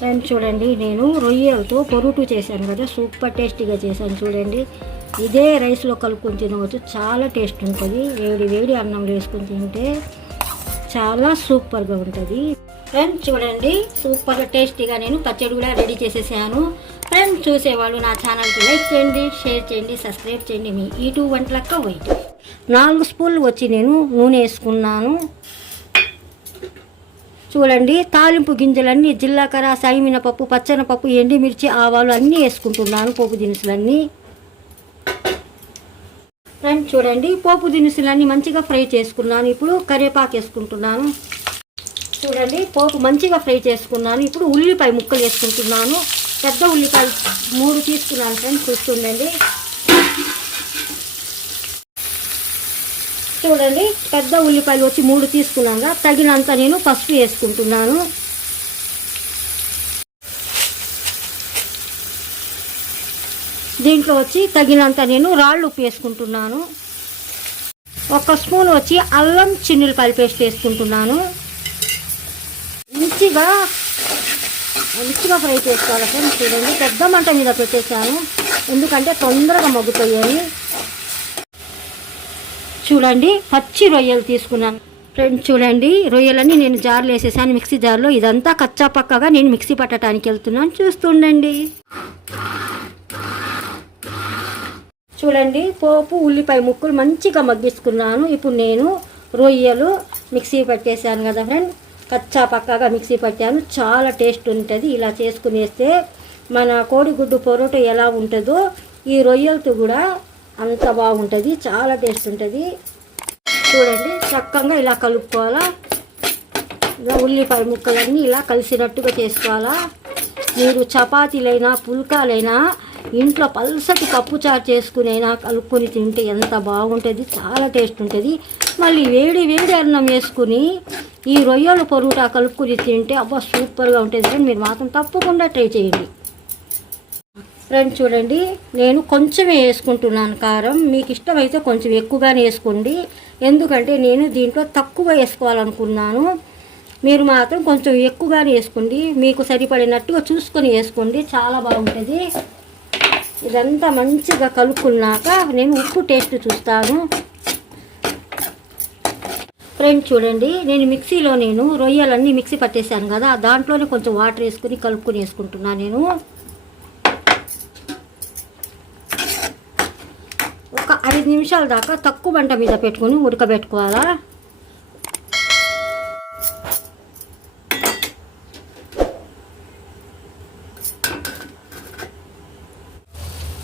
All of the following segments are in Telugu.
ఫ్రెండ్స్ చూడండి నేను రొయ్యలతో పొరుటు చేశాను కదా సూపర్ టేస్టీగా చేశాను చూడండి. ఇదే రైస్లో కలుపుకొని తినవచ్చు చాలా టేస్ట్ ఉంటుంది. వేడి వేడి అన్నం వేసుకొని తింటే చాలా సూపర్గా ఉంటుంది. ఫ్రెండ్స్ చూడండి సూపర్గా టేస్టీగా నేను పచ్చడి కూడా రెడీ చేసేసాను. ఫ్రెండ్స్ చూసేవాళ్ళు నా ఛానల్కి లైక్ చేయండి షేర్ చేయండి సబ్స్క్రైబ్ చేయండి. మీ ఈ టూ వంటలక్క వైట్. నాలుగు స్పూన్లు వచ్చి నేను నూనె వేసుకున్నాను. చూడండి తాలింపు గింజలన్నీ జీలకర్ర సైమిన పప్పు పచ్చని పప్పు ఎండుమిర్చి ఆవాలు అన్నీ వేసుకుంటున్నాను పోపు దినుసులన్నీ. ఫ్రెండ్ చూడండి పోపు దినుసులన్నీ మంచిగా ఫ్రై చేసుకున్నాను. ఇప్పుడు కరివేపాకు వేసుకుంటున్నాను. చూడండి పోపు మంచిగా ఫ్రై చేసుకున్నాను. ఇప్పుడు ఉల్లిపాయ ముక్కలు వేసుకుంటున్నాను. పెద్ద ఉల్లిపాయలు మూడు తీసుకున్నాను ఫ్రెండ్స్ చూస్తుండండి. చూడండి పెద్ద ఉల్లిపాయలు వచ్చి మూడు తీసుకున్నాక తగినంత నేను పసుపు వేసుకుంటున్నాను. దీంట్లో వచ్చి తగినంత నేను రాళ్ళు ఉప్పు వేసుకుంటున్నాను. ఒక స్పూన్ వచ్చి అల్లం చిన్నులపాయల పేస్ట్ వేసుకుంటున్నాను. మంచిగా మంచిగా ఫ్రై చేసుకోవాలి సార్ చూడండి పెద్ద మంట మీద పెట్టేశాను. ఎందుకంటే తొందరగా మగ్గుతాయని చూడండి పచ్చి రొయ్యలు తీసుకున్నాను. ఫ్రెండ్స్ చూడండి రొయ్యలన్నీ నేను జార్లో వేసేసాను మిక్సీ జార్లో. ఇదంతా కచ్చా పక్కగా నేను మిక్సీ పట్టడానికి వెళ్తున్నాను. చూస్తుండండి. చూడండి పోపు ఉల్లిపాయ ముక్కలు మంచిగా మగ్గించుకున్నాను. ఇప్పుడు నేను రొయ్యలు మిక్సీ పట్టేశాను కదా ఫ్రెండ్. కచ్చా పక్కగా మిక్సీ పట్టాను. చాలా టేస్ట్ ఉంటుంది. ఇలా చేసుకునేస్తే మన కోడిగుడ్డు పొరోటా ఎలా ఉంటుందో ఈ రొయ్యలతో కూడా అంత బాగుంటుంది చాలా టేస్ట్ ఉంటుంది. చూడండి చక్కగా ఇలా కలుపుకోవాలా? ఇలా ఉల్లిపాయ ముక్కలన్నీ ఇలా కలిసినట్టుగా చేసుకోవాలా? మీరు చపాతీలైనా పుల్కాలైనా ఇంట్లో పల్సటి పప్పుచారు చేసుకునైనా కలుపుకొని తింటే ఎంత బాగుంటుంది చాలా టేస్ట్ ఉంటుంది. మళ్ళీ వేడి వేడి అన్నం వేసుకుని ఈ రొయ్యల పొరుగుట కలుపుకొని తింటే అబ్బా సూపర్గా ఉంటుంది. మీరు మాత్రం తప్పకుండా ట్రై చేయండి. ఫ్రెండ్ చూడండి నేను కొంచెమే వేసుకుంటున్నాను కారం. మీకు ఇష్టమైతే కొంచెం ఎక్కువగానే వేసుకోండి. ఎందుకంటే నేను దీంట్లో తక్కువ వేసుకోవాలనుకున్నాను. మీరు మాత్రం కొంచెం ఎక్కువగానే వేసుకోండి. మీకు సరిపడినట్టుగా చూసుకొని వేసుకోండి. చాలా బాగుంటుంది. ఇదంతా మంచిగా కలుపుకున్నాక నేను ఉప్పు టేస్ట్ చూస్తాను. ఫ్రెండ్ చూడండి నేను మిక్సీలో నేను రొయ్యలన్నీ మిక్సీ పట్టేశాను కదా దాంట్లోనే కొంచెం వాటర్ వేసుకుని కలుపుకొని వేసుకుంటున్నాను నేను ఒక ఐదు నిమిషాల దాకా తక్కువ మంట మీద పెట్టుకుని ఉడకబెట్టుకోవాలా?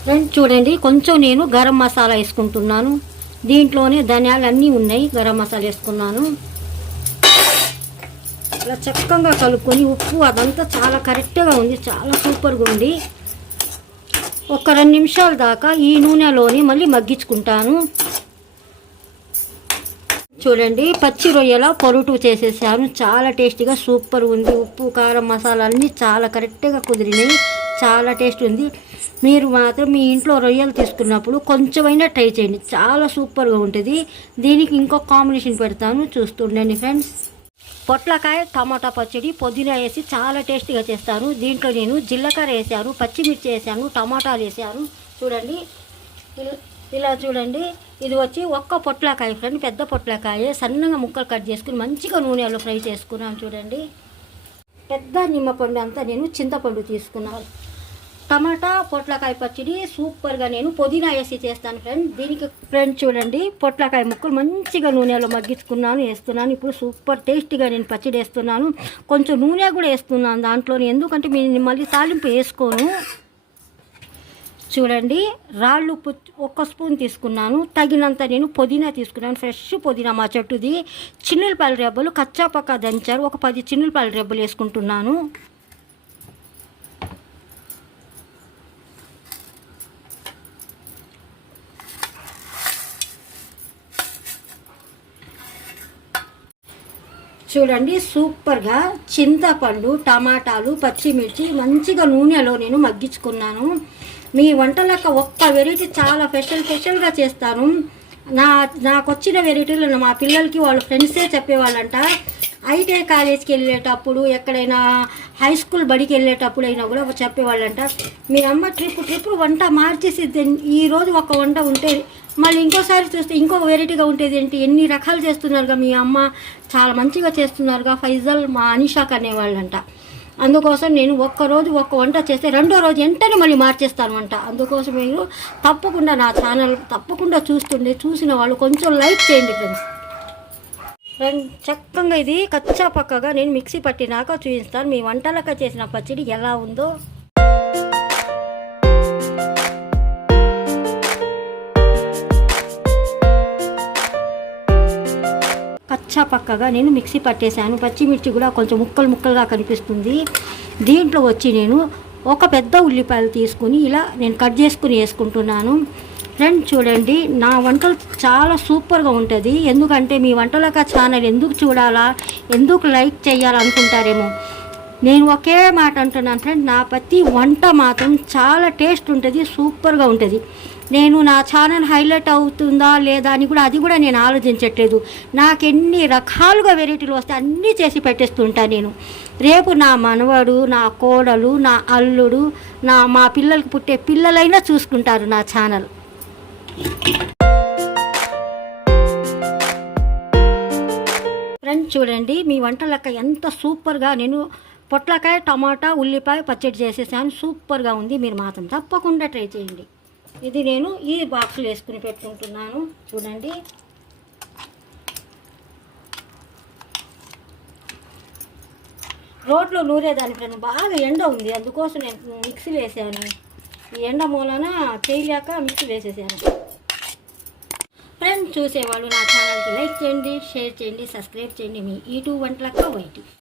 ఫ్రెండ్ చూడండి కొంచెం నేను గరం మసాలా వేసుకుంటున్నాను. దీంట్లోనే ధనియాలు అన్నీ ఉన్నాయి గరం మసాలా వేసుకున్నాను. ఇలా చక్కగా కలుపుకొని ఉప్పు అదంతా చాలా కరెక్ట్గా ఉంది చాలా సూపర్గా ఉంది. ఒక రెండు నిమిషాల దాకా ఈ నూనెలోని మళ్ళీ మగ్గించుకుంటాను. చూడండి పచ్చి రొయ్యల పొరుటు చేసేసాను. చాలా టేస్టీగా సూపర్ ఉంది. ఉప్పు కారం మసాలా అన్నీ చాలా కరెక్ట్గా కుదిరినాయి. చాలా టేస్ట్ ఉంది. మీరు మాత్రం మీ ఇంట్లో రొయ్యలు తీసుకున్నప్పుడు కొంచెమైనా ట్రై చేయండి. చాలా సూపర్గా ఉంటుంది. దీనికి ఇంకొక కాంబినేషన్ పెడతాను. చూస్తుండండి ఫ్రెండ్స్. పొట్లకాయ టమాటా పచ్చడి పుదీనా వేసి చాలా టేస్టీగా చేస్తాను దీంట్లో నేను జీలకర్ర వేసాను పచ్చిమిర్చి వేసాను టమాటాలు వేసాను. చూడండి. ఇల్- ఇలా చూడండి. ఇది వచ్చి ఒక్క పొట్లకాయ ఫ్రెండ్ పెద్ద పొట్లకాయ. సన్నగా ముక్కలు కట్ చేసుకుని మంచిగా నూనెలో ఫ్రై చేసుకున్నాను చూడండి. పెద్ద నిమ్మపండు అంతా నేను చింతపండు తీసుకున్నాను. టమాటా పొట్లకాయ పచ్చడి సూపర్గా నేను పుదీనా వేసి చేస్తాను ఫ్రెండ్ దీనికి ఫ్రెండ్ చూడండి పొట్లకాయ ముక్కలు మంచిగా నూనెలో మగ్గించుకున్నాను వేస్తున్నాను. ఇప్పుడు సూపర్ టేస్టీగా నేను పచ్చడి వేస్తున్నాను. కొంచెం నూనె కూడా వేస్తున్నాను దాంట్లో ఎందుకంటే నేను మళ్ళీ తాలింపు వేసుకోను. చూడండి రాళ్ళు ఉప్పు ఒక్క స్పూన్ తీసుకున్నాను. తగినంత నేను పుదీనా తీసుకున్నాను. ఫ్రెష్ పుదీనా మా చెట్టుది. చిన్నులపాయల రెబ్బలు కచ్చాపక్క దంచారు. ఒక పది చిన్నులపాయల రెబ్బలు వేసుకుంటున్నాను. చూడండి సూపర్గా చింతపండు టమాటాలు పచ్చిమిర్చి మంచిగా నూనెలో నేను మగ్గించుకున్నాను. మీ వంటలకు ఒక్క వెరైటీ చాలా స్పెషల్ స్పెషల్గా చేస్తాను. నా నాకు వచ్చిన వెరైటీలను మా పిల్లలకి వాళ్ళ ఫ్రెండ్సే చెప్పేవాళ్ళంట. ఐటీఐ కాలేజ్కి వెళ్ళేటప్పుడు ఎక్కడైనా హై స్కూల్ బడికి వెళ్ళేటప్పుడు అయినా కూడా చెప్పేవాళ్ళంట మీ అమ్మ ట్రిప్ ట్రిప్ వంట మార్చేసి ఈ రోజు ఒక వంట ఉంటే మళ్ళీ ఇంకోసారి చూస్తే ఇంకో వెరైటీగా ఉంటుంది ఏంటి? ఎన్ని రకాలు చేస్తున్నారుగా మీ అమ్మ? చాలా మంచిగా చేస్తున్నారుగా ఫైజల్ మా అనిషాక్ అనేవాళ్ళంట. అందుకోసం నేను ఒక్కరోజు ఒక్క వంట చేస్తే రెండో రోజు వెంటనే మళ్ళీ మార్చేస్తాను వంట అందుకోసం మీరు తప్పకుండా నా ఛానల్ తప్పకుండా చూస్తుండే చూసిన వాళ్ళు కొంచెం లైక్ చేయండి ఫ్రెండ్స్ చక్కగా ఇది కచ్చా పక్కగా నేను మిక్సీ పట్టినాక చూపిస్తాను. మీ వంటలక చేసిన పచ్చడి ఎలా ఉందో. కచ్చా పక్కగా నేను మిక్సీ పట్టేశాను. పచ్చిమిర్చి కూడా కొంచెం ముక్కలు ముక్కలుగా కనిపిస్తుంది. దీంట్లో వచ్చి నేను ఒక పెద్ద ఉల్లిపాయలు తీసుకుని ఇలా నేను కట్ చేసుకుని వేసుకుంటున్నాను. ఫ్రెండ్ చూడండి నా వంటలు చాలా సూపర్గా ఉంటుంది. ఎందుకంటే మీ వంటలక ఛానల్ ఎందుకు చూడాలా ఎందుకు లైక్ చేయాలనుకుంటారేమో. నేను ఒకే మాట అంటున్నాను ఫ్రెండ్ నా ప్రతి వంట మాత్రం చాలా టేస్ట్ ఉంటుంది సూపర్గా ఉంటుంది. నేను నా ఛానల్ హైలైట్ అవుతుందా లేదా అని కూడా అది కూడా నేను ఆలోచించట్లేదు. నాకు ఎన్ని రకాలుగా వెరైటీలు వస్తే అన్నీ చేసి పెట్టేస్తుంటాను నేను. రేపు నా మనవడు నా కోడలు నా అల్లుడు నా మా పిల్లలకి పుట్టే పిల్లలైనా చూసుకుంటారు నా ఛానల్. ఫ్రెండ్స్ చూడండి మీ వంట లెక్క ఎంత సూపర్గా నేను పొట్లకాయ టమాటా ఉల్లిపాయ పచ్చడి చేసేసాను. సూపర్గా ఉంది. మీరు మాత్రం తప్పకుండా ట్రై చేయండి. ఇది నేను ఈ బాక్స్లో వేసుకుని పెట్టుకుంటున్నాను. చూడండి. రోడ్లో నూరేదాని ఫ్రెండ్ బాగా ఎండ ఉంది. అందుకోసం నేను మిక్సీలో వేసాను. ఈ ఎండ మూలన చేయలేక మిక్సీ వేసేసాను. ఫ్రెండ్స్ చూసేవాళ్ళు నా ఛానల్కి లైక్ చేయండి షేర్ చేయండి సబ్స్క్రైబ్ చేయండి. మీ e E two Vantalakka YT